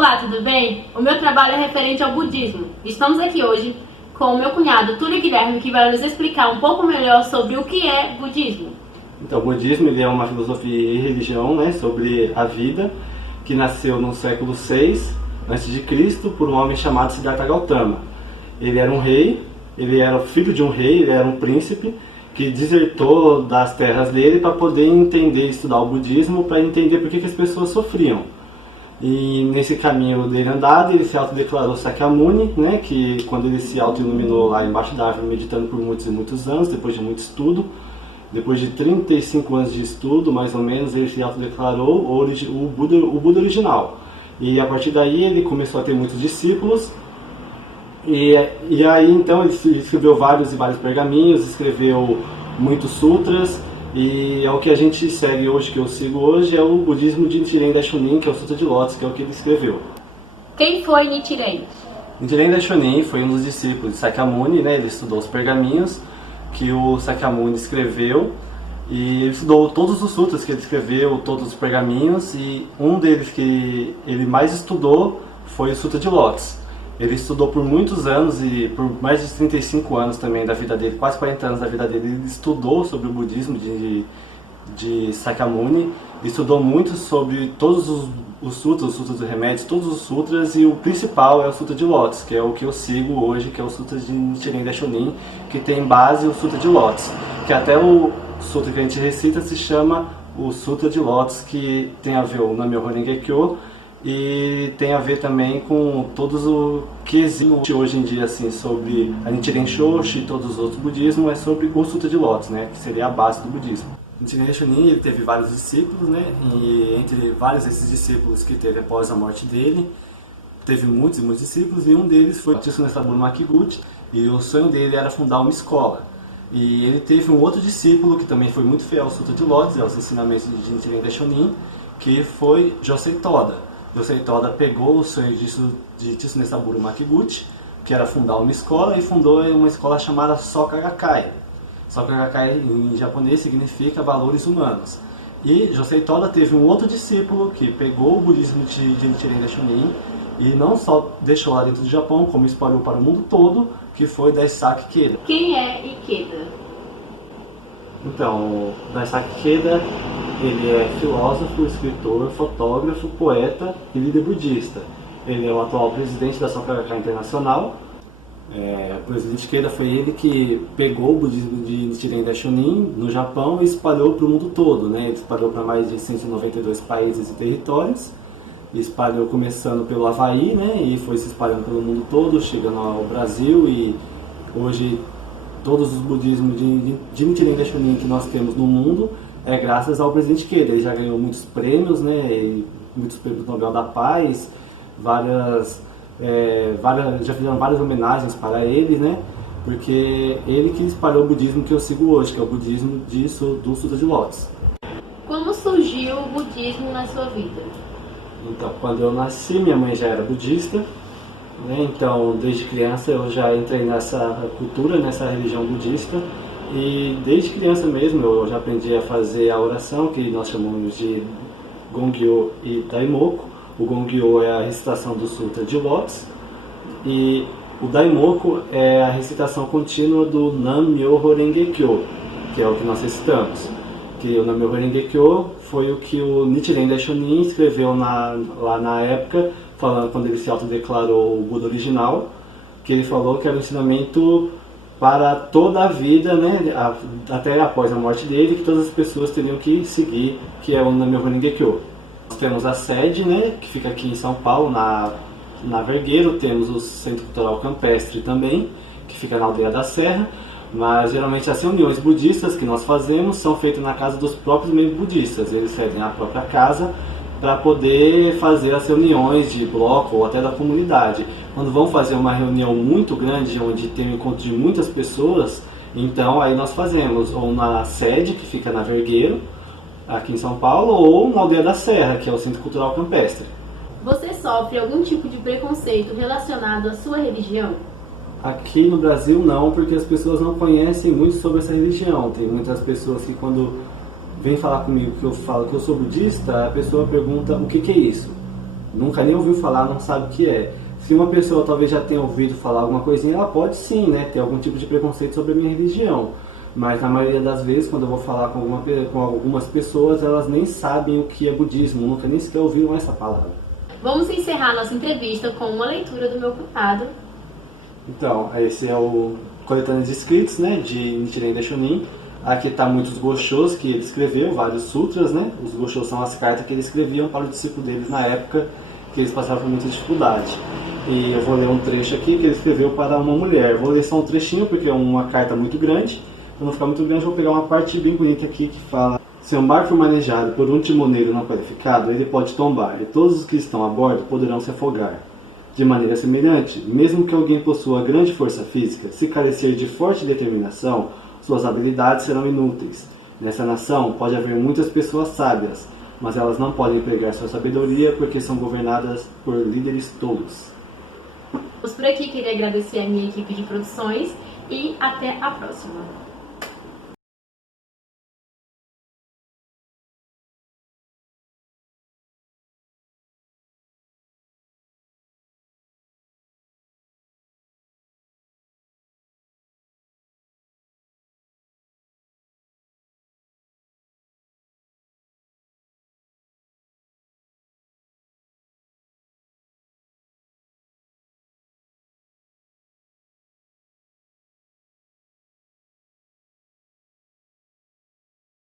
Olá, tudo bem? O meu trabalho é referente ao budismo. Estamos aqui hoje com o meu cunhado Túlio Guilherme, que vai nos explicar um pouco melhor sobre o que é budismo. Então, o budismo ele é uma filosofia e religião, sobre a vida, que nasceu no século VI a.C. por um homem chamado Siddhartha Gautama. Ele era um rei, ele era o filho de um rei, ele era um príncipe que desertou das terras dele para poder entender e estudar o budismo, para entender por que as pessoas sofriam. E nesse caminho dele andado, ele se autodeclarou Sakyamuni, que quando ele se auto-iluminou lá embaixo da árvore, meditando por muitos e muitos anos, depois de muito estudo, depois de 35 anos de estudo, mais ou menos, ele se autodeclarou o Buda original. E a partir daí ele começou a ter muitos discípulos, e aí então ele escreveu vários pergaminhos, escreveu muitos sutras, e é o que a gente segue hoje, que eu sigo hoje, é o budismo de Nichiren Daishonin, que é o Sutra de Lótus, que é o que ele escreveu. Quem foi Nichiren? Nichiren Daishonin foi um dos discípulos de Sakyamuni, ele estudou os pergaminhos que o Sakyamuni escreveu, e ele estudou todos os sutras que ele escreveu, todos os pergaminhos, e um deles que ele mais estudou foi o Sutra de Lótus. Ele estudou por muitos anos, e por mais de 35 anos também da vida dele, quase 40 anos da vida dele, ele estudou sobre o budismo de Sakyamuni, estudou muito sobre todos os sutras dos remédios, todos os sutras, e o principal é o Sutra de Lótus, que é o que eu sigo hoje, que é o Sutra de Nichiren Daishonin, que tem em base o Sutra de Lótus, que até o sutra que a gente recita se chama o Sutra de Lótus, que tem a ver com o Nam-myoho Renge-kyo, e tem a ver também com todos o que existe hoje em dia sobre a Nichiren Shoshi e todos os outros budismos, é sobre o Sutra de Lótus, que seria a base do budismo. Nichiren Daishonin ele teve vários discípulos, e entre vários desses discípulos que teve após a morte dele, teve muitos e muitos discípulos, e um deles foi Tsuno Saburo Makiguchi, e o sonho dele era fundar uma escola. E ele teve um outro discípulo que também foi muito fiel ao Sutra de Lótus, aos ensinamentos de Nichiren Daishonin, que foi Josei Toda. Josei Toda pegou o sonho de Tsuno Saburo Makiguchi, que era fundar uma escola, e fundou uma escola chamada Soka Gakkai. Soka Gakkai em japonês significa valores humanos. E Josei Toda teve um outro discípulo que pegou o budismo de Nichiren Daishonin e não só deixou lá dentro do Japão, como espalhou para o mundo todo, que foi Daisaki Ikeda. Quem é Ikeda? Então, Daisaki Ikeda, ele é filósofo, escritor, fotógrafo, poeta e líder budista. Ele é o atual presidente da Soka Gakkai Internacional. O presidente Ikeda foi ele que pegou o budismo de Nichiren Daishonin no Japão e espalhou para o mundo todo. Ele espalhou para mais de 192 países e territórios. Espalhou começando pelo Havaí, e foi se espalhando pelo mundo todo, chegando ao Brasil, e hoje todos os budismos de Nichiren Daishonin que nós temos no mundo é graças ao presidente Ikeda. Ele já ganhou muitos prêmios, muitos prêmios Nobel da Paz, já fizeram várias homenagens para ele, porque ele que espalhou o budismo que eu sigo hoje, que é o budismo do Sutra de Lótus. Como surgiu o budismo na sua vida? Então, quando eu nasci, minha mãe já era budista, então desde criança eu já entrei nessa cultura, nessa religião budista, e desde criança mesmo eu já aprendi a fazer a oração, que nós chamamos de Gongyo e Daimoku. O Gongyo é a recitação do Sutra de Lótus, e o Daimoku é a recitação contínua do Nam-myoho Renge-kyo, que é o que nós recitamos. Que o Nam-myoho Renge-kyo foi o que o Nichiren Daishonin escreveu lá na época, falando quando ele se autodeclarou o Buda original, que ele falou que era um ensinamento para toda a vida, até após a morte dele, que todas as pessoas teriam que seguir, que é o Nam-myoho Renge-kyo. Nós temos a sede, que fica aqui em São Paulo, na Vergueiro. Temos o Centro Cultural Campestre também, que fica na Aldeia da Serra. Mas geralmente as reuniões budistas que nós fazemos são feitas na casa dos próprios membros budistas. Eles cedem a própria casa para poder fazer as reuniões de bloco ou até da comunidade. Quando vão fazer uma reunião muito grande, onde tem um encontro de muitas pessoas, então aí nós fazemos ou na sede, que fica na Vergueiro, aqui em São Paulo, ou na Aldeia da Serra, que é o Centro Cultural Campestre. Você sofre algum tipo de preconceito relacionado à sua religião? Aqui no Brasil não, porque as pessoas não conhecem muito sobre essa religião. Tem muitas pessoas que quando vêm falar comigo que eu falo que eu sou budista, a pessoa pergunta o que é isso. nunca nem ouviu falar, não sabe o que é. Se uma pessoa talvez já tenha ouvido falar alguma coisinha, ela pode sim, né, ter algum tipo de preconceito sobre a minha religião. Mas na maioria das vezes, quando eu vou falar com algumas pessoas, elas nem sabem o que é budismo, nunca nem sequer ouviram essa palavra. Vamos encerrar nossa entrevista com uma leitura do meu cunhado. Então, esse é o Coletânea de Escritos, né, de Nichiren Daishonin. Aqui está muitos goshos que ele escreveu, vários sutras, né? Os goshos são as cartas que ele escreviam para o discípulo deles na época que eles passavam por muita dificuldade. E eu vou ler um trecho aqui que ele escreveu para uma mulher. Vou ler só um trechinho porque é uma carta muito grande. Para não ficar muito grande, vou pegar uma parte bem bonita aqui que fala: se um barco for manejado por um timoneiro não qualificado, ele pode tombar, e todos os que estão a bordo poderão se afogar. De maneira semelhante, mesmo que alguém possua grande força física, se carecer de forte determinação, suas habilidades serão inúteis. Nessa nação pode haver muitas pessoas sábias, mas elas não podem empregar sua sabedoria porque são governadas por líderes tolos. Por aqui, queria agradecer a minha equipe de produções e até a próxima.